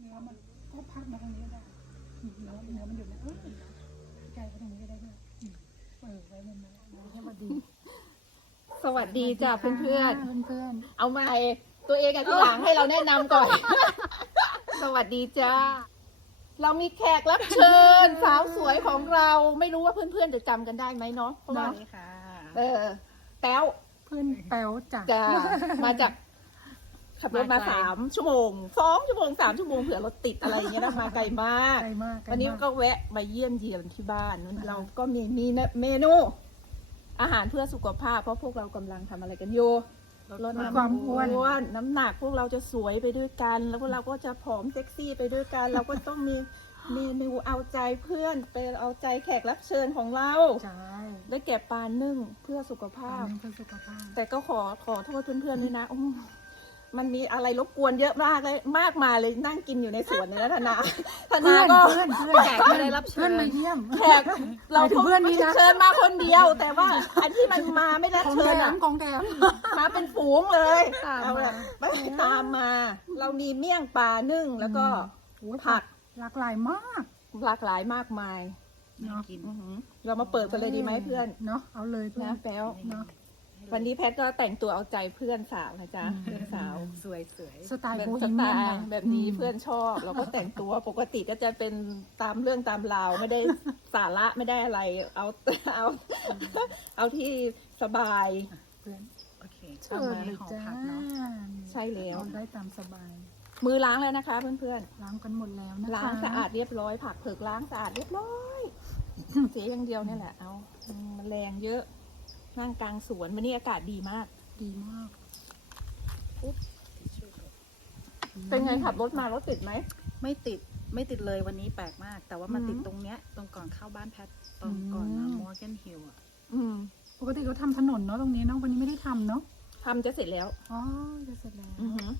เนื้อมันก็พักมาทางนี้ก็ได้อืมเนื้อเนื้อมันอยู่เนี่ยเออไก่ไปทางนี้ก็ได้ด้วยอืมเออไว้มุมนั้นแหละสวัสดีสวัสดีจ้ะเพื่อนเพื่อนเพื่อนๆเอาใหม่ตัวเองกันทีหลังให้เราแนะนำก่อน สวัสดีจ้าเรามีแขกรับเชิญ สาวสวยของเราไม่รู้ว่าเพื่อนๆจะจำกันได้ไหมเนาะเพราะว่าได้ค่ะ เออแต้วเพื่อนแป๋วจ้ะ จะมาจาก ขับรถมามาไกล สามชั่วโมงสองชั่วโมงสามชั่วโมงเผื่อรถติดอะไรอย่างเงี้ยนะมาไกลมาก ไกลมากไกลวันนี้มาก ก็แวะมาเยี่ยมเยียนที่บ้าน เราก็มีมีเมนู อาหารเพื่อสุขภาพ เพราะพวกเรากำลังทำอะไรกันอยู่ลดลดความอ้วนอ้วน น้ำหนักพวกเราจะสวยไปด้วยกัน แล้วพวกเราก็จะผอมเซ็กซี่ไปด้วยกัน เราก็ต้องมีเมนูเอาใจเพื่อนไปเอาใจแขกรับเชิญของเรา ใช่ได้แก่ปลานึ่งเพื่อสุขภาพเพื่อสุขภาพแต่ก็ขอขอโทษเพื่อนๆด้วยนะอืม มันมีอะไรรบกวนเยอะมากเลยมากมายเลยนั่งกินอยู่ในสวนเนี่ยนะธนาธนาเพื่อนก็เพื่อนเพื่อนแขกไม่ได้รับเชิเพื่อนญมาเยี่ยม แขกเราหมายถึงเพื่อนนี่นะ เชิญมาคนเดียว แต่ว่าอันที่มันมาไม่ได้ของเชิแถญมอะของแถม มาเป็นฝูงเลยตามมา เอาแบบไม่ตามมา เรามีเมี่ยงปลานึ่งแล้วก็โอ้ยผักหลากหลายมากหลากหลายมากมายน่ากินอื้อหือเรามาเปิดกันเลยดีไหมเพื่อน เนาะเอาเลยเพื่อนะนแป๊ว เนาะ วันนี้แพทก็แต่งตัวเอาใจเพื่อนสาวนะจ๊ะเพื่อนสาวสวยสวยสไตล์เป็นโบสฮีไตเมียนล์ค่ะแบบนี้เพื่อนชอบเราก็แต่งตัวปกติก็จะเป็นตามเรื่องตามราวไม่ได้สาระไม่ได้อะไรเอาเอา เอาที่สบาย เพื่อนโอเคเชิญเลยจ้าผักเนาะใช่แล้วเอาได้ตามสบาย มือล้างแล้วนะคะ เพื่อนล้างกันหมดแล้วนะคะๆล้างสะอาดเรียบร้อยผักเผือกล้างสะอาดเรียบร้อย เสียอย่างเดียวเนี่ยแหละเอาอืมมันแรงเยอะ นั่งกลางสวนวันนี้อากาศดีมาก ดีมาก เป็นไงขับรถมารถติดไหม ไม่ติดไม่ติดเลยวันนี้แปลกมาก แต่ว่ามาอืมติดตรงเนี้ย ตรงก่อนเข้าบ้านแพทตรงก่อนนะอืม มอร์แกนฮิลอะอืมปกติเขาทำถนนเนาะตรงนี้เนาะวันนี้ไม่ได้ทำเนาะทำจะเสร็จแล้ว อ๋อจะเสร็จแล้ว อือหือ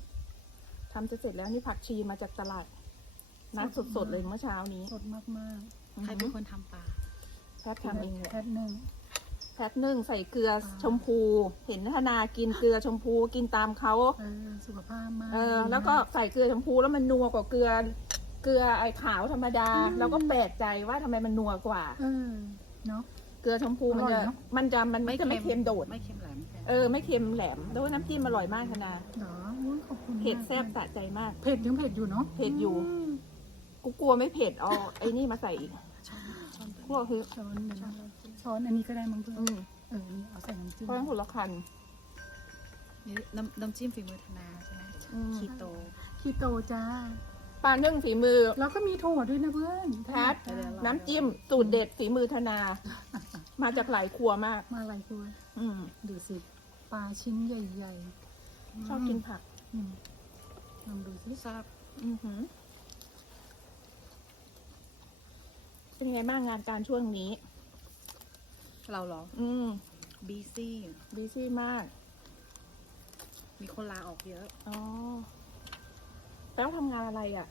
ทำจะเสร็จแล้วนี่ผักชีมาจากตลาดนัดสดๆเลยเมื่อเช้านี้สดมากมากใครเป็นคนทำปลาแพททำเองเลยแพทหนึ่ง แพทนึ่งใส่เกลืออ่าชมพู เห็นธนากินเกลือชมพูกินตามเขาเออสุขภาพมากเออดีแล้วก็มาใส่เกลือชมพูแล้วมันนัวกว่าเกลือ เกลือไอ้ขาวธรรมดาอืมเราก็แปลกใจว่าทำไมมันนัวกว่าเออเนาะเกลือชมพูมันอร่จะอยเนอะมันจะมันไม่จะไม่เค็มโดดไม่เค็มแหลมแค่เออไม่เค็มแหลมแล้วน้ำจิ้มอร่อยมากธนาเหรออุ๊ยขอบคุณมากเผ็ดแซ่บสะใจมากเผ็ดยังเผ็ดอยู่เนาะเผ็ดอยู่มกูกลัวไม่เผ็ดเอาไอ้นี่มาใส่อีกช้อนช้อนพวกคือ ช้อนอันนี้ก็ได้มั้งเพื่อนอืมเออนี่เอาใส่น้ำจิ้มเพราะฉะนั้นคนละคัน นี่น้ำน้ำจิ้มฝีมือธนาใช่ไหมอืม คีโตคีโตจ้า ปลานึ่งฝีมือแล้วก็มีถั่วด้วยนะเพื่อนแพทน้ำจิ้มสูตรเด็ดฝีมือธนา มาจากหลายครัวมาก มาอะไรคุณอืมดูสิปลาชิ้นใหญ่ๆชอบกินผัก อืมลองดูสิทราบอือหือเป็นไงบ้างงานการช่วงนี้ เราเหรอ อืมบีซี่บีซี่มาก มีคนลาออกเยอะ อ๋อ แล้วทำงานอะไรอะ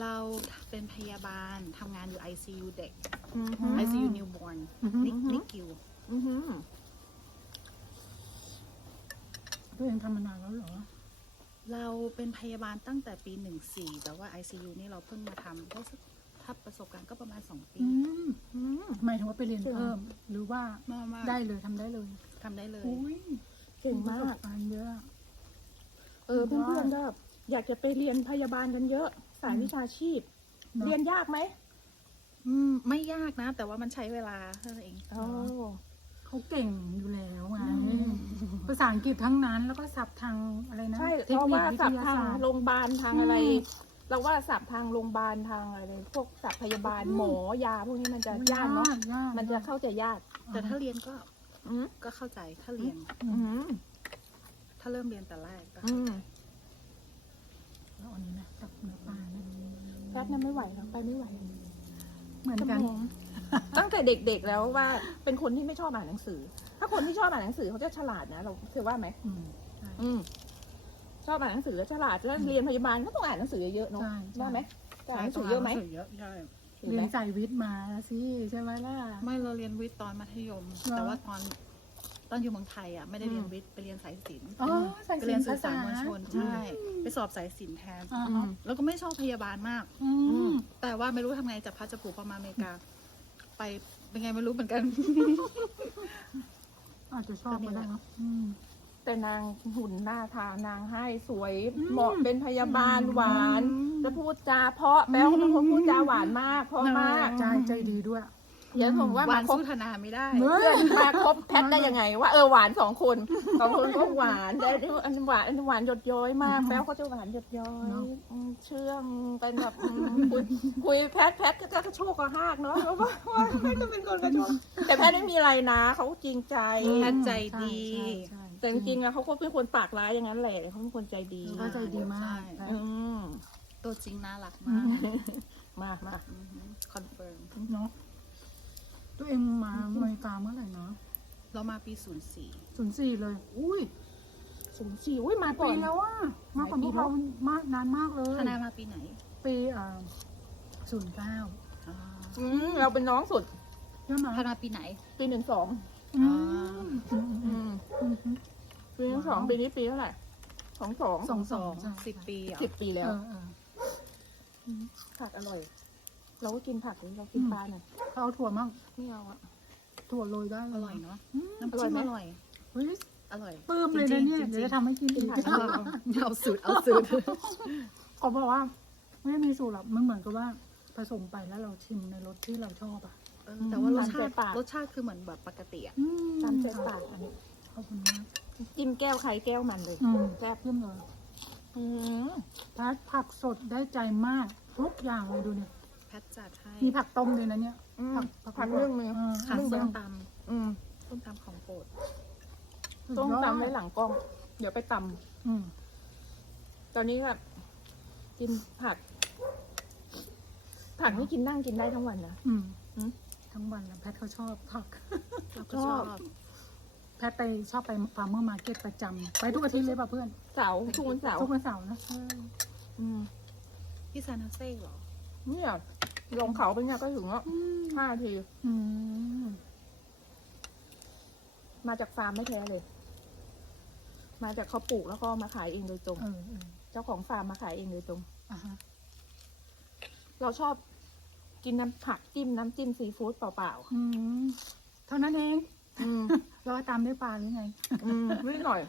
เราเป็นพยาบาลทำงานอยู่ ICU เด็กอือหือ ICU newborn อือหือนิกนิกิวอือหือตัวเองทำมานานแล้วเหรอ เราเป็นพยาบาลตั้งแต่ปีหนึ่งสี่แต่ว่า ICU นี่เราเพิ่งมาทำได้สัก ถ้าประสบการณ์ก็ประมาณสองปีอืมอืมหมายถึงว่าไปเรียนเพิ่ม หรือว่ามามาได้เลยทำได้เลยทำได้เลย อุ้ยเก่งมากประสบการณ์เยอะ เออสุดยอดเพื่อนๆก็อยากจะไปเรียนพยาบาลกันเยอะ สายวิชาชีพนอะ เรียนยากไหมอืมไม่ยากนะ แต่ว่ามันใช้เวลาเท่านั้นเอง อ๋อ เขาเก่งอยู่แล้วไงอืม ภาษาอังกฤษทั้งนั้นแล้วก็ศัพท์ทางอะไรนะใช่เทเพคราะนิคว่าวิสัทบยาทางศาสตร์โรงพยาบาลทางอะไร อืม เราว่าสับทางโรงพยาบาลทางอะไรพวกสับพยาบาลอืมหมอยาพวกนี้มันจะยากเนาะยากมันจะเข้าใจยากแต่ถ้าเรียนก็อืมก็เข้าใจถ้าเรียน อือืมมถ้าเริ่มเรียนแต่แรกก็อืมแล้วอันนี้นะกับเนื้อปลานะแพทย์นั้นไม่ไหวหรอกไปไม่ไหวเหมือนกัน สมองตั้งแต่เด็กๆแล้วว่าเป็นคนที่ไม่ชอบอ่านหนังสือ ถ้าคนที่ชอบอ่านหนังสือเขาจะฉลาดนะเราเธอว่าไหมอืมใช่อืมช อบอ่านหนังสือแล้วฉลาดแล้วเรียนพยาบาลก็ต้องอ่านหนังสือเยอะๆเนาะใช่ใช่ ว่าไหมจะอ่านหนังสือเยอะไหมเยอะใช่เห็นเรีไหยมนสายวิทย์มาสิใช่ไหมล่ะ ไม่เราเรียนวิทย์ตอนมัธยม เหรอ แต่ว่าตอนตอนอยู่เมืองไทยอะไม่ได้เรียนวิทย์ไปเรียนสายศิลป์อ๋อสายไปศิเรีลยนป์สื่ภาอสาษารมวลชนใช่ไปสอบสายศิลป์แทนอ่าอืฮะมแล้วก็ไม่ชอบพยาบาลมาก อืมแต่ว่าไม่รู้ทำไงจับพัดจับผูกพอมาอเมริกา ไปเป็นไงไม่รู้เหมือนกัน อาจจะชอบก็ได้เนอะอืม แต่นางหุ่นหน้าทานางให้สวยอืมเหมาะเป็นพยาบาลหวานอืมจะพูดจาเพราะแป๊วก็เป็นคนพูดจาหวานมากเพราะมากใจใจดีด้วยเดี๋ยวผมว่าหวามานคบสู้ธนาไม่ได้เฮ้ยเพื่อนมาคบแพทได้ยังไง ว่าเออหวานสองคนสองคนก็หวานแต่อันหวานอันหวานหยดย้อยมากแป๊วเขาจะหวานหยดย้อยเนอะอืมเชื่องเป็นแบบอืมคุยคุยแพทแพทก็กระโชกกระหากเนาะเพราะว่าว่าแพทจะเป็นคนกระโชกแต่แพทไม่มีอะไรนะเขาจริงใจแพทใจดีใช่ใช่ แต่จริงๆอะเขาก็เป็นคนปากร้ายอย่างนั้นแหละเขาเป็นคนใจดีเขาใจดีมากใช่อืมตัวจริงน่ารักอืมากมมามาคอนเฟิร์มเนาะตัวเองมาอเมริกาเมื่อไหร่นะเรามาปีศูนย์สี่ศูนย์สี่เลย อุ้ยสูงสี่อุ้ยมาก่อปีนแล้วอะมากกว่าพวกเรามากนานมากเลยธนามาปีไหน ปีอ่าศูนย์เก้าอ่าอืมเราเป็นน้องสุดใช่ไหมธนาปีไหน ปีหนึ่งสองอืม ปีหนึ่งสองว้าวปีนี้ปีเท่าไหร่สองสองสองสองใช่สิบปีเหรอสิบปีแล้วเออเออผักอร่อย เราก็กินผักนี่เรากินปลาหน่อยเขาเอาถั่วมั่งไม่เอาอะถั่วโรยได้เลอร่อยเนาะอืมน้ำจิ้มออร่ร่ออยยเฮ้ยอร่อยปลื้มเลยนะเนี่ยจริงๆเดี๋ยวจะทำให้กินกิอีนกผักอร่อยเอาสูตรเอาสูตรเขาบอกว่า ไม่มีสูตรหรอกมันเหมือนกับว่าผสมไปแล้วเราชิมในรสที่เราชอบอะ เออแต่ว่ารสชาตามใจติปากรสชาติคือเหมือนแบบปกติอะ อืตามใจปากอันนี้ขอบคุณมาก จิ้มแก้วใครแก้วมันเลยอืม แซ่บขึ้นเลยอืมพัดผักสดได้ใจมาก ทุกอย่างเลยดูเนี่ย แพทจัดให้มีผักต้มด้วยนะเนี่ย อืมผักผักเรื่องมืออืม ค่ะนึ่งส้ไปมตอืมำส้มตำของโปรดสุดต้องยอดตำไว้หลังกล้อง เดี๋ยวไปตอืมำตอนนี้แบบกินผัก ผักนี่กินนั่งกินได้ทั้งวันนะ อืมอืม ทั้งวันนะแพทเขาชอบผัก เราก็ชชออบบ แพทไปชอบไปฟาร์มเมอร์มาร์เก็ตประจำไปทุกอาทิตย์เลยป่ะเพื่อนเสาร์ทุกวันเสาร์ทุกวันเสาร์นะอืมที่ซานโฮเซ่เหรอเนี่ยลงเขาไปเนี่ยก็ถึงแล้วห้านาที อืมมาจากฟาร์มไม่แท้เลย มาจากเขาปลูกแล้วก็มาขายเองโดยตรง เออเออเจ้าของฟาร์มมาขายเองโดยตรง อะฮะเราชอบกินน้ำผักจิ้มน้ำจิ้มซีฟู้ดเปล่าอืมเท่านั้นเองๆ อืมแล้วก็ตามด้วยปลาหรือไงอืมนิดหน่อย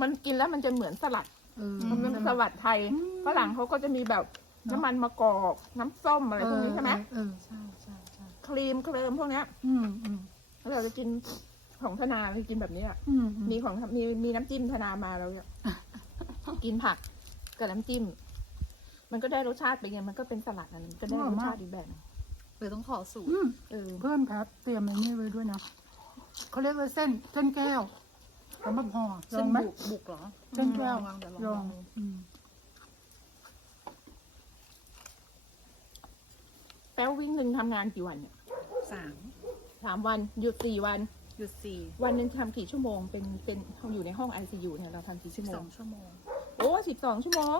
มันกินแล้วมันจะเหมือนสลัด เออมันเป็นสลัดไทยอืมฝรั่งเขาก็จะมีแบบเนอะน้ำมันมะกอกน้ำส้มอะไรพวกนี้ใช่ไหมเออเออใช่ใช่ใช่ครีมเคลิมพวกเนี้ยอืมอืมแล้วเราจะกินของธนาเราจะกินแบบนี้อะอืมอืมมีของมีมีน้ำจิ้มธนามาเราจะกินผักกับน้ำจิ้ม มันก็ได้รสชาติไปไงมันก็เป็นสลัดอันนั้นก็ได้รสชาติอีกแบบหนึ่งหรือต้องขอสูตร อืมเออ เพื่อนแพทเตรียมไอ้นี่ไว้ด้วยนะ เขาเรียกว่าเส้นเส้นแก้วสำหรับห่อลเส้อนงไหมบุกบุกเหรอเส้นแก้วลองเดี๋ยวลลอองงอืมแป้ววิ่งหนึ่งทำงานกี่วันเนี่ยสามสามวันหยุดสี่วัน หยุดสี่วันหนึ่งทำกี่ชั่วโมง เป็นเป็นอยู่ในห้องไอซียูเนี่ยเราทำกี่สิชั่วบโมสอง งชั่วโมง โอ้สิบสองชั่วโมง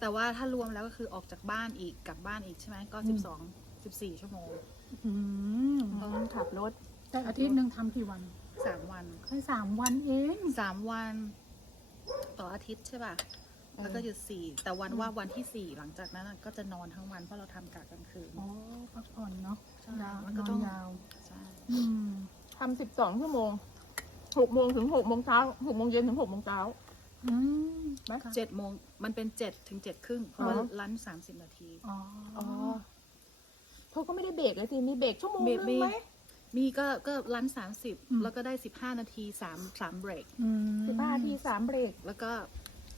แต่ว่าถ้ารวมแล้วก็คือออกจากบ้านอีกกลับบ้านอีกใช่ไหมก็สิบสองสิบสี่ชั่วโมง อืมต้องขับรถ แต่อาทิตย์หนึ่งทำกี่วันสามวันแค่สามวันเอง สามวัน ต่ออาทิตย์ใช่ป่ะ แล้วก็หยุดสี่ แต่วันว่าวันที่สี่หลังจากนั้นน่ะก็จะนอนทั้งวันเพราะเราทำกะกลางคืน อ๋อพักผ่อนเนาะใช่ยาวมันนก็อต้อนงยาว ใช่ อืม ทำสิบสองชั่วโมงหกโมงถึงหกโมงเช้าหกโมงเย็นถึงหกโมงเช้า อืมไหม เจ็ดโมงมันเป็นเจ็ดถึงเจ็ดครึ่งเพราะว่าอ๋อ ลันสามสิบนาที อ๋อ อ๋อเขาก็ไม่ได้เบรกเลยสิมีเบรกชั่วโมงนึงเบรกไหม มีก็ก็ลันสามสิบแล้วก็ได้สิบห้านาทีสามสามเบรก อืมสิบห้านาทีสามเบรก แล้วก็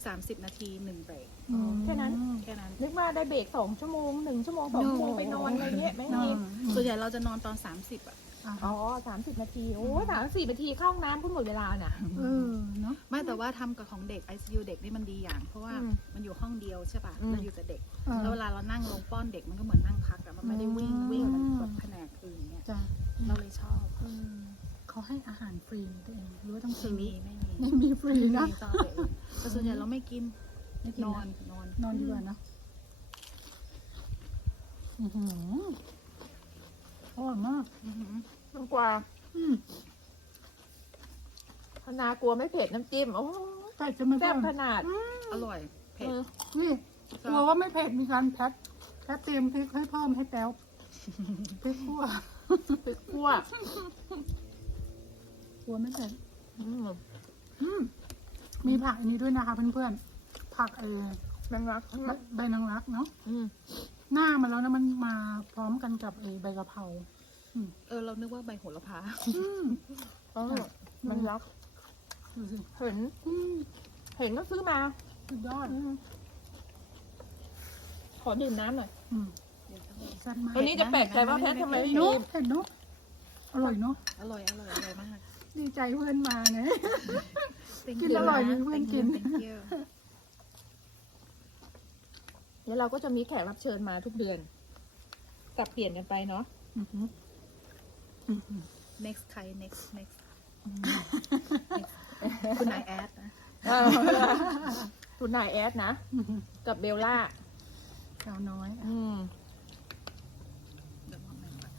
สามสิบนาทีหนึ่งเบรก อืมแค่นั้น แค่นั้น นึกว่าได้เบรกสองชั่วโมงหนึ่งชั่วโมงสองชั่วโมงไปนอนอะไรเงี้ยไม่อืมีมส่วนใหญ่เราจะนอนตอนสามสิบอะ อะอ๋อสามสิบนาที โอ้สามสี่นาทีเข้าห้องน้ำก็หมดเวลาน่ะ เออเนาะ ไม่แต่ว่าทำกับของเด็ก ICU เด็กนี่มันดีอย่าง เพราะว่าอืมมันอยู่ห้องเดียวใช่ป่ะอืม เราอยู่กับเด็กเออแล้วเวลาเรานั่งลงป้อนเด็กมันก็เหมือนนั่งพักอะมันไม่ได้วิ่งอืม วิ่งมันแบบแผนกอื่นเนี่ย จ้ะ เราเลยชอบเออเขาให้อาหารฟรีตัวเองหรือว่าต้องไม่ซื้อมีไม่มีไม่มีฟรีไม่นะ มีต้องเอาไปเองแต่ส่วนใหญ่เราไม่กินไม่กินนอนนะนอนนอนดีกว่าเนอะอือหืออร่อยมากอือหือน้ำกว่าอืมธนากลัวไม่เผ็ดน้ำจิ้ม โอ้แต่จะไม่แซ่บค่อยขนาด อร่อยเผ็ด เออนี่กลัวว่าไม่เผ็ดมีการแพ็คแพ็คเตรียมพริกให้เพิ่มให้แต้วพริกขั่ว พริกคั่วกลัวไม่เผ็ดอืมอืมมีผักอันนี้ด้วยนะคะเพื่อนๆ ผักเออแมงลักใบใบนางรักเนาะอืมหน้ามันแล้วนะมันมาพร้อมกันกับเออใบกะเพราเออ เรานึกว่าใบโหระพาอืมเออแมงลักดูสิเห็นอืมเห็นก็ซื้อมาสุดยอดอืมขอดื่มน้ำหน่อย อืมแซ่บมากวันนี้จะแปลกใจว่าแพทย์ทำไมไม่มี เนาะเผ็ดเนาะอร่อยเนาะอร่อยอร่อยอร่อยมากดีใจเพื่อนมาไง Thank กิน you อร่อยมีะเพื่อนกิน Thank you, thank you เดี๋ยวเราก็จะมีแขกรับเชิญมาทุกเดือนกลับเปลี่ยนกันไปเนาะ อือหืออือหือ next ใคร next next คุณนายแอดนะเออคุณนายแอดนะอื้อหือกับเบลล่า สาวน้อย อืม เดี๋ยวมองหน่อยก่อน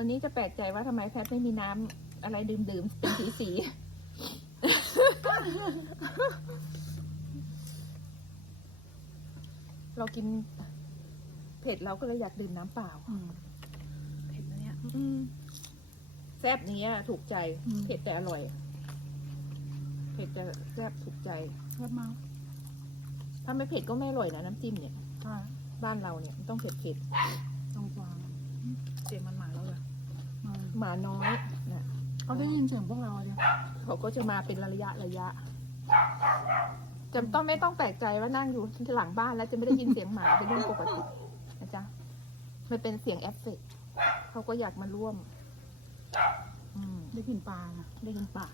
วันนี้จะแปลกใจว่าทำไมแพทไม่มีน้ำอะไรดื่มๆเป็นสีสีเรากินเผ็ดเราก็เลยอยากดื่มน้ำเปล่าอืมเผ็ดนะเนี่ยแซ่บนี้อะถูกใจ อืม เผ็ดแต่อร่อย เผ็ดแต่แซ่บถูกใจแซ่บมากถ้าไม่เผ็ดก็ไม่อร่อยนะน้ำจิ้มเนี่ย ใช่บ้านเราเนี่ยมันต้องเผ็ดเผ็ดตรงกลางเสียงมันมาแล้วเหรอมา หมาน้อยนะเขาได้ยินเสียงพวกเราเลยเขาก็จะมาเป็นระยะระยะจะต้องไม่ต้องแปลกใจว่านั่งอยู่ที่หลังบ้านแล้วจะไม่ได้ยินเสียงหมาเป็นเรื่องปกตินะจ๊ะมันเป็นเสียงแอฟเฟกต์เขาก็อยากมาร่วมอืมได้กลิ่นปลาอะได้ยินปาก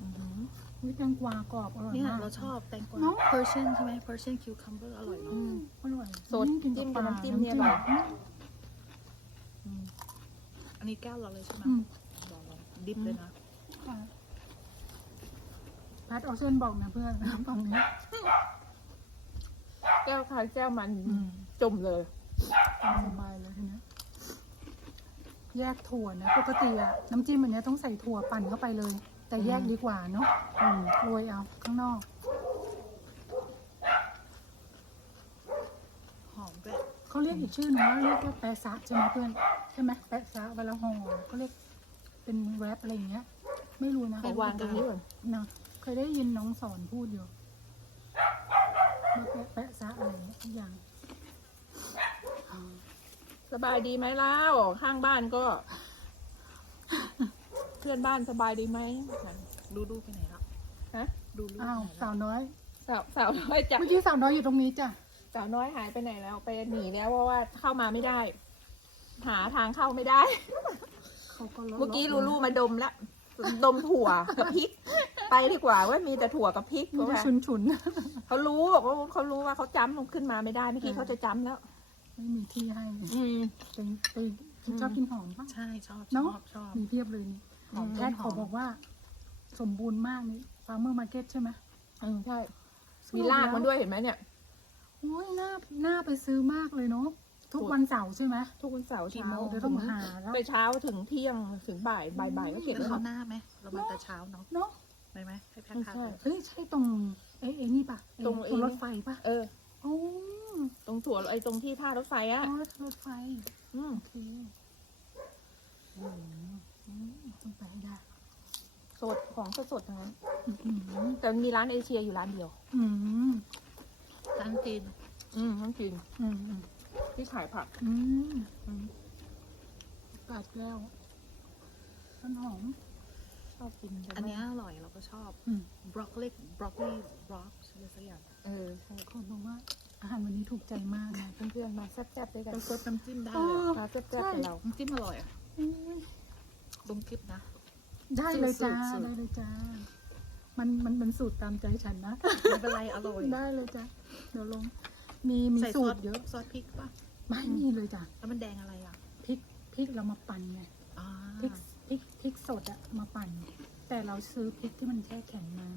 อือหือวิแตงกวากรอบอร่อยเนี่ยมากเราชอบแตงกวาเนอะ Persian ใช่ไหม Persian cucumber อร่อยเนอือะมอร่อยสดยิ่งจิ้มกับน้ำจิ้มเนี่ยอร่อย อืมอันนี้แก้วเราเลยใช่ไหมอืมเราเราดิบเลยนะ ค่ะแพทออเซนบอกนะเพื่อนฝั่งนี้แก้วคายแก้วมันอืมจมเลย ตามสบายเลยทีเนี้ยแยกถั่วนะปกติอะน้ำจิ้มอันเนี้ยต้องใส่ถั่วปั่นเข้าไปเลย แต่แยกดีกว่าเนาะอืมโรยเอาข้างนอก หอมด้วย เขาเรียกอีกชื่อหนึงว่าเรียกว่าแปะซะใช่ไหมเพื่อนใช่ไหมแปะซะเวลาห่อเขาเรียกเป็นแรปอะไรอย่างเงี้ย ไม่รู้นะขอวางตรงนี้ก่อนนะเคยได้ยินน้องสอนพูดอยู่มาแปะแปะซะอะไรทุกอย่างอ่าสบายดีไหมเล่าข้างบ้านก็ เพื่อนบ้านสบายดีไหมดูดูไปไหนแล้วฮะดูดูอ้าวไปไหนสาวน้อยสาวสาวน้อยจ้ะเมื่อกี้สาวน้อยอยู่ตรงนี้จ้ะ สาวน้อยหายไปไหนแล้วไปหนีแล้วเพราะว่าเข้ามาไม่ได้ หาทางเข้าไม่ได้ เขาก็ลดเมื่อกี้ลูลูมาดมแล้วดมถั่วกับพริก ไปดีกว่าว่ามีแต่ถั่วกับพริกเพมีราะแต่ว่าฉุนฉุนเขารู้บอกว่าเขารู้ว่าเขาจำลงขึ้นมาไม่ได้เมื่อกี้เขาจะจำแล้ว ๆไม่มีที่ให้อืม ไปไปชอบกินหอมปะ ใช่ชอบชเนออะ บชอบ มีเพียบเลยนี่หอมแพทย์เขาบอกว่า สมบูรณ์มากนี่ฟาร์มเมอร์มาร์เก็ตใช่ไหมอืมใช่มีลากมันด้วยเห็นไหมเนี่ย โอ้ยน่าน่าไปซื้อมากเลยเนาะทุกวันเสาร์ใช่ไหม ทุกวันเสาร์กี่เช้าโมงเดี๋ยวต้องหาแล้ว ไปเช้าถึงเที่ยงถึงบ่ายบ่ายบ่ายก็เก็บแล้วแล้วเขาหน้าไหมเรามาแต่เช้าเนาะเนาะไปไหมให้แพ็คไม่พาใช่ไปเฮ้ยใช่ตรงเอ๊ะเอ๊ะนี่ปะเอ๊ะตรงตรงรถเอ๊ะไฟปะเออโอ้ตรงถั่วไอ้ตรงที่ท่ารถไฟอะอ๋อรถไฟอืมโอเคอืมต้องไปให้ได้สดของสดสดๆทั้งนั้นอืมแต่มีร้านเอเชียอยู่ร้านเดียว อืม ร้านจีนอืมต้องกินอืมอืมที่ขายผักอืมอืมกาดแก้วต้นหอมชอบกินแต่อันเนี้ยว่าอร่อยเราก็ชอบอืมบรอกโคลีบรอกโคลีบรอกใช่ไหมสักอย่างเออใช่คนบอกว่าอาหารวันนี้ถูกใจมากนะเพื่อนๆมาแซ่บๆด้วยกันเราซดน้ำจิ้มได้เอเลยออะมาแซ่บๆกับเราน้ำจิ้มอร่อยอะอืมลงคลิปนะ ได้เลยจ้า สูตรได้เลยจ้า มันมันเป็นสูตรตามใจฉันนะ ไม่เป็นไรอร่อย ได้เลยจ้าเดี๋ยวลง มีมีใส่ซสูอตสรเยอะ ซอสพริกป่ะ ไม่มีเลยจ้ะ แล้วมันแดงอะไรอะพริกพริกเรามาปั่นไง อ่าพริกพริกพริกสดอะมาปั่น แต่เราซื้อพริกที่มันแช่แข็งมา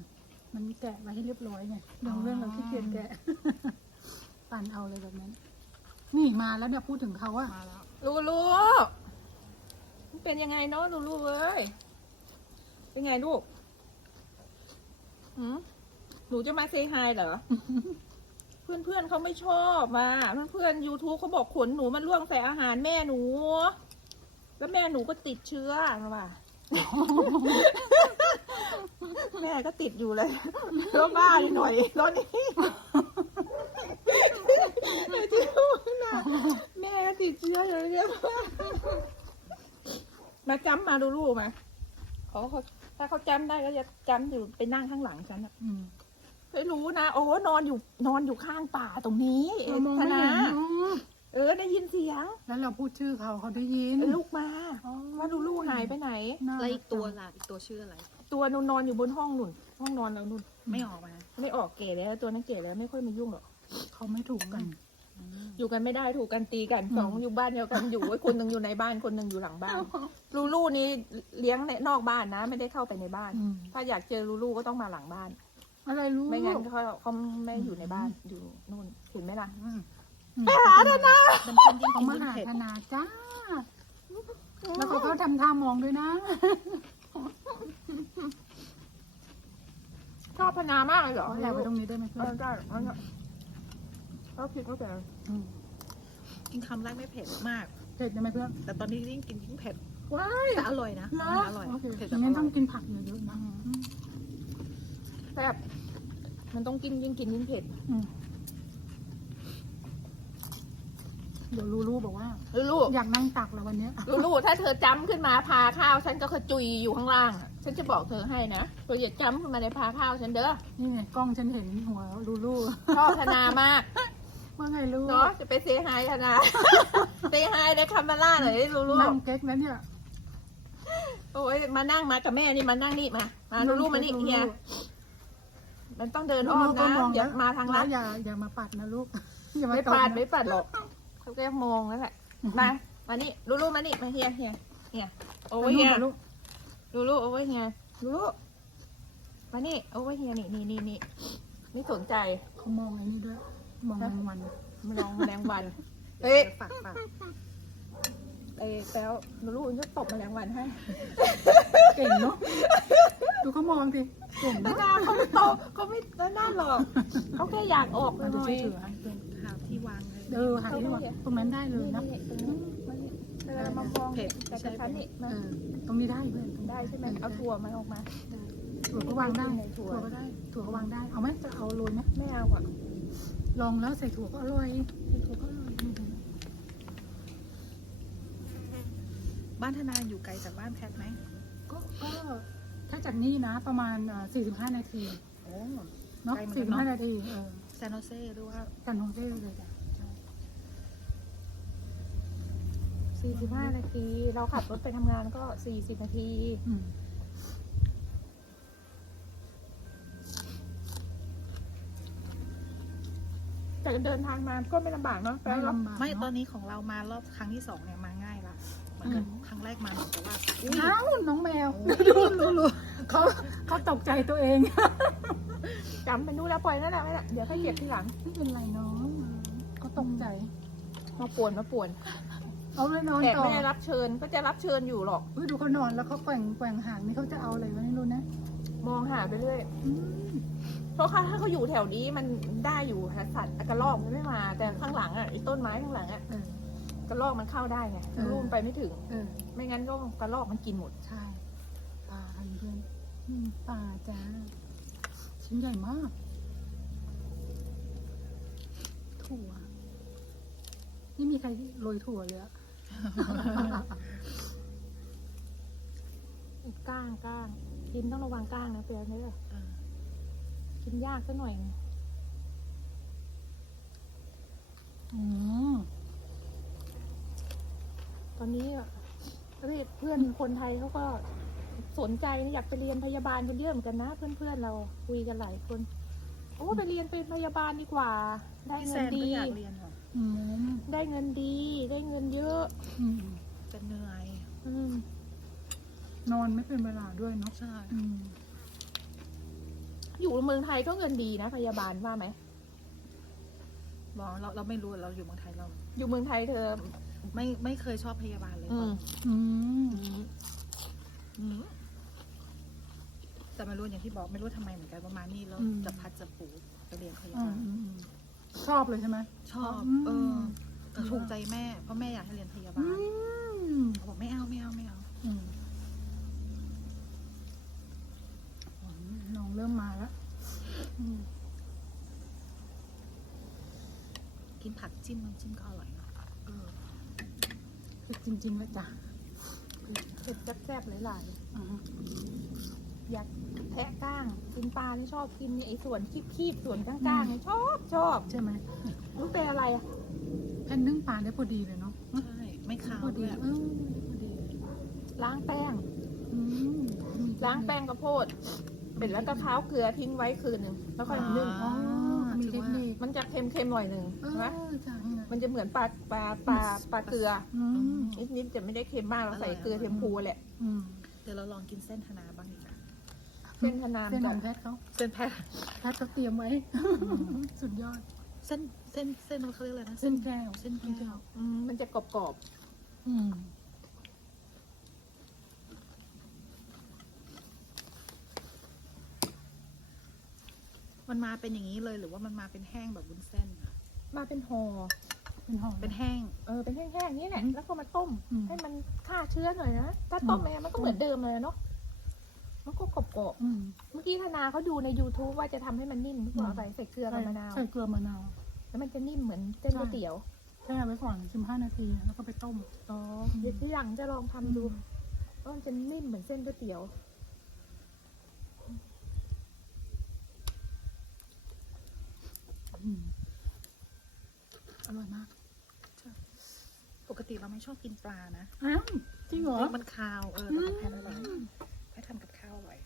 มันแกะไว้ให้เรียบร้อยไงเรื่องเรื่องเราขี้เกียจแกะ ปั่นเอาเลยแบบนั้น นี่มาแล้วเนี่ยพูดถึงเขาอะมาแล้วลูลูมันเป็นยังไงเนาะลูลูเอ้ยเป็นไงลูก หืมหนูจะมาเซฮายเหรอ เพื่อนเพื่อนๆเขาไม่ชอบมาเพื่อนเพื่อนยูทูบเขาบอกขนหนูมันร่วงใส่อาหารแม่หนู แล้วแม่หนูก็ติดเชื้อมาว่าแม่ก็ติดอยู่เลยแล้วบ้าหน่อยแล้วนี่ที่พูดน่ะแม่ก็ติดเชื้ออยู่เลยเนี่ยมาจำมาดูลูกมาเขาเขา ถ้าเขาจำได้ก็จะจำอยู่ไปนั่งข้างหลังฉันอะอืมไม่รู้นะโอ้นอนอยู่นอนอยู่ข้างป่าตรงนี้เรามองธไม่นาเห็นอืมเออได้ยินเสียงแล้วเราพูดชื่อเขาเขาได้ยินเออลูกมาว่าลูลูหายไปไหน น่ารัแล้วอีกตัวล่ะอีกตัวชื่ออะไร ตัวนูนนอนอยู่บนห้องนุ่น ห้องนอนเรานุ่นไม่ออกมา ไม่ออกเก๋แล้วตัวนั้นเก๋แล้วไม่ค่อยมายุ่งหรอกเขาไม่ถูกกัน อยู่กันไม่ได้ถูกกันตีกันอืมสองอยู่บ้านเดียวกันอยู่ไว้คนหนึ่งอยู่ในบ้านคนหนึ่งอยู่หลังบ้าน ลูลูนี่เลี้ยงในนอกบ้านนะ ไม่ได้เข้าไปในบ้านอืมถ้าอยากเจอลูลูก็ต้องมาหลังบ้าน อะไรรู้ไม่งั้นเขาเขาไม่อยู่ในบ้านอยู่นู่นเห็นไหมล่ะอืมอืมหาธนามันเป็นยิ่งเขากินมายิ่งหาเผ็ดธนาจ้า แล้วเขาก็ทำท่ามองด้วยนะชอบพนามากเลยเหรอเขาอยากไปตรงนี้ได้ไหมเอเพื่ออนได้ เอาเนี่ยเขาผิดก็แต่อืมกินคำแรกไม่เผ็ดมาก เผ็ดได้ไหมเพื่อนแต่ตอนนี้ยิ่งกินยิ่งเผ็ดว้ายแต่อร่อยนะเหรออร่อยโอเคเผ็ดอแต่ย่างอนั้นร่ต้ออยงกินผักเยอะๆนะแซ่บมันต้องกินยิ่งกินยิ่งเผ็ดอืมเดี๋ยวลูลูบอกว่า ลูลูอยากนั่งตักแล้ววันเนี้ยลูลูถ้าเธอจำขึ้นมาพาข้าว ฉันก็กระจุยอยู่ข้างล่างอะฉันจะบอกเธอให้นะเธออย่าจำขึ้นมาในพาข้าวฉันเด้อนี่ไงกล้องฉันเห็นหัวลูลูชอบธนามาก ว่าไงลูกเนาะจะไปเซฮายธนาเซฮายในคามาร่าหน่อยดิลูลูนั่งเก๊กนะเนี่ยโอ้ยมานั่งมากับแม่นี่มานั่งนี่มามาลูลูมานี่เฮียมันต้องเดินอ้อมก็นะมองอย่ามาทางลัดอย่าอย่ามาปัดนะลูกอย่ามาไม่ตบปัดนะไม่ปัดหรอกเขาแค่มองนั่นแหละมามานี่ลูลูมานี่มาเฮียเฮียเฮียโอ้ยลูเฮีกยมาลูกลูลูโอ้ยเฮียลูลูมานี่โอ้ยเฮียนี่นี่นี่นี่ไม่สนใจเขามองไอ้นี่ด้วย มองแมงวันมาลองแมลงวันเอ้ยฝากฝากเอ้ยแป๊วลูลูจะตบแมลงวันให้ เก่งเนาะ ดูเขามองสิเก่งแต่เนาะดาเขาไม่โตเขาไม่นั่นหรอก เขาแค่อยากออกไปอาจหจะน่อช่วยยถือให้เป็นหาที่วางเลยเออหาที่ว่าตรงนั้นได้เลยนะนี่ตรงนี้มานี่เวลามามองเผ็ดแต่กระชันนี่เอมาอตรงนี้ได้เพื่อนตรงนี้ได้ใช่ไหมเอาถั่วมันออกมา ถั่วก็วางได้ ถั่ถั่ววก็ได้ ถั่วก็วางได้ เอาไหมจะเอาโรยไหมไม่เอาอะ ลองแล้วใส่ถั่วก็อร่อยใส่ถั่วก็อร่อยบ้านธนาอยู่ไกลจากบ้านแพทไหมก็ก็ถ้าจากนี้นะประมาณสี่สิบห้านาทีโอ้เนาะไกลเหมือนสี่กัสินบห้าเนาะนาทีเออซานโฮเซ่หรือว่ากันโฮเซ่เลยจ้ะใช่สี่สิบห้านาที เราขับรถไปทำงานก็สี่สิบนาที อืม แต่เดินทางมาก็ไม่ลำบากเนาะไม่ลำบากไม่เะตอนนี้ของเรามารอบครั้งที่สองเนี่ยมาง่ายละเหมือนกับครั้งแรกมาเหมือนกับว่าอุ๊ยเอ้าน้องแมวดูดูดูเขาเขาตกใจตัวเองจำเป็นดูแล้วปล่อยนั่นแหละไม่ละเดี๋ยวค่อยเก็บทีหลังไม่เป็นไรน้องเขาตกใจมาป่วนมาป่วนเอาเลยนอนแขกต่อไม่ได้รับเชิญก็จะรับเชิญอยู่หรอกเฮ้ยดูเขานอนแล้วเขาแกว่งแกว่งหางนี่เขาจะเอาอะไรวะไม่รู้นะ มองหาไปเรื่อยอืม เพราะเขาถ้าเขาอยู่แถวนี้มันได้อยู่หาสัตว์กระรอกมันไม่มา แต่ข้างหลังอะไอ้ต้นไม้ข้างหลังอะเออกระรอกมันเข้าได้ไงเออลูกมันไปไม่ถึงเออไม่งั้นก็กระรอกมันกินหมด ใช่ปลาค่ะเพื่อนอืมปลาจ้าชิ้นใหญ่มาก ถั่ว นี่มีใครโรยถั่วเลยอะก้างก้างกินต้องระวังก้างนะเปลือกนี่เลยเออ กินยากซะหน่อยไงอืม ตอนนี้อะประเทศเพื่อนคนไทยเขาก็สนใจนะอยากไปเรียนพยาบาลกันเยอะเหมือนกันนะ เพื่อนๆเราคุยกันหลายคน โอ้ไปเรียนเป็นพยาบาลดีกว่า ได้พี่แซเงินนดีก็อยากเรียนเหรออืมได้เงินดี ได้เงินเยอะอืมแต่เหนื่อยอืมนอนไม่เป็นเวลาด้วยเนาะใช่ อืมอยู่เมืองไทยก็เงินดีนะ พยาบาลว่าไหมบอกเราเราไม่รู้เราอยู่เมืองไทยเรา อยู่เมืองไทยเธอ ไม่ไม่เคยชอบพยาบาลเลยอืมอืมอืมแต่ไม่รู้อย่างที่บอกไม่รู้ทำไมเหมือนกันประมาณนี้แล้วจะพัดจะปูไปเรียนพยาอืบามลอืมอืมชอบเลยใช่ไหม ชอบ อืม เออแต่ถูกใจแม่เพราะแม่อยากให้เรียนพยาอืบาลมเขาบอกไม่เอาไม่เอาไม่เอา อืมน้องเริ่มมาแล้วอืม กินผักจิ้มน้ำจิ้มก็อร่อยเนาะเออคือจริงๆแล้วจ้ะเผ็ดแซ่บๆหลายอ่าฮะๆอยากแทะก้างกินปลาที่ชอบกินไอ้ส่วนคีบๆส่วนก้างๆเนี่ยชอบชอบใช่ไหมมันเป็นอะไรอะแผ่นนึ่งปลาได้พอดีเลยเนาะใช่ไม่คาวพอดีด้วยเออพอดีล้างแป้งอืมล้างแป้งกระโพด เป็ดแล้วก็ข้าวเกลือทิ้งไว้คืนหนึ่งแล้วค่อยนึ่งอ๋อมีเทคนิคมันจะเค็มๆหน่อยหนึ่งเอใช่ไหมอจ้ะมันจะเหมือนปลาปลาปลาปลาเกลืออืมนิดๆจะไม่ได้เค็มมากเราใส่เกลือเทียมพูแหละอืมเดี๋ยวเราลองกินเส้นธนาบ้างดีกว่าเส้นธนามเส้นขก่ออนงแพทย์เขาเส้นแพทแพทย์เขาเตรียมไว้สุดยอด เส้นเส้นเส้นเขาเรียกอะไรนะเส้นแก้วเส้นแก้วอืมมันจะกรอบอืม มันมาเป็นอย่างนี้เลยหรือว่ามันมาเป็นแห้งแบบวุ้นเส้นอะๆมาเป็นห่อเป็นหอมเป็นแห้ง เออเป็นแห้งๆนี่แหละ แล้วก็มาต้ม อืมให้มันฆ่าเชื้อหน่อยนะ ถ้าต้มไปมันก็เหมือนเดิมเลยเนาะมันก็กรอบอืมๆเมื่อกี้ธนาเขาดูใน YouTube ว่าจะทำให้มันนิ่มก็เอาใส่ใส่เกลือกับมะนาว ใส่เกลือมะนาว แล้วมันจะนิ่มเหมือนเส้นก๋วยเตี๋ยวแช่ไว้ก่อนสิบห้านาทีแล้วก็ไปต้ม อ๋อเดี๋ยวที่หลังจะลองทำดูว่ามันจะนิ่มเหมือนเส้นก๋วยเตี๋ยว อืมอร่อยมากปกติเราไม่ชอบกินปลานะอ้าวจริงเหรอมันคาว เออแต่ของแพทอร่อยแพททำกับข้าวอร่อย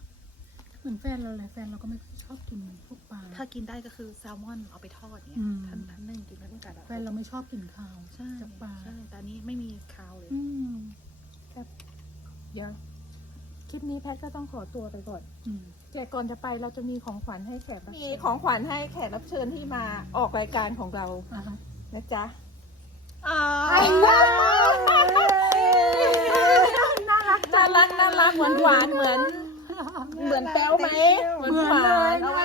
เหมือนแฟนเราเลยแฟนเราก็ไม่ค่อยชอบกินพวกปลาถ้ากินได้ก็คือแซลมอนเอาไปทอดเนี่ยอืมท่านท่านนึ่งกินแล้วตั้งแต่แบบแฟนเราไม่ชอบกินข้าวใช่จากปลาใช่แต่อันนี้ไม่มีคาวเลยอืมเดี๋ยวคลิปนี้แพทก็ต้องขอตัวไปก่อนอืม แต่ก่อนจะไปเราจะมีของขวัญให้แขกมีของขวัญให้แขกรับเชิญที่มาออกรายการของเราอะฮะนะจ๊ะอ๋อน่ารักน่ารักน่ารักเหมือนหวานเหมือน เหมือนแป้วไหมเหมือนหวานเอาไว้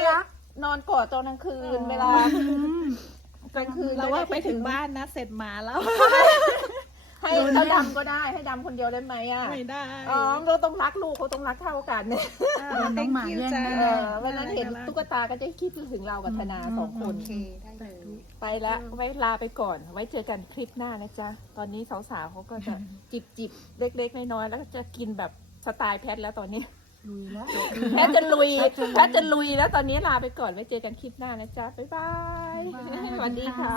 นอนกอดตอนกลางคืนเวลาอืมกลางคืนเราว่าไปถึงบ้านนะ เสร็จมาแล้ว ให้เขาดำก็ได้ให้ดำคนเดียวได้ไหมอะไม่ได้อ๋อเราต้องรักลูกเขาต้องรักเท่ากันเนี่ยโดนน้องหมาแย่งจ้าแน่เออวันนั้นเห็นตุ๊กตาก็จะคิดถึงเรากับธนาสองคน โอเคได้เลย ไปละไว้ลาไปก่อน ไว้เจอกันคลิปหน้านะจ๊ะ ตอนนี้สาวๆเขาก็จะ จิบจิบๆเล็กๆน้อยๆแล้วก็จะกินแบบสไตล์แพทแล้วตอนนี้ ลุยแล้ว แพทจะลุยแพทจะลุยแล้วตอนนี้ลาไปก่อนไว้เจอกันคลิปหน้านะจ๊ะ บ๊ายบาย สวัสดีค่ะ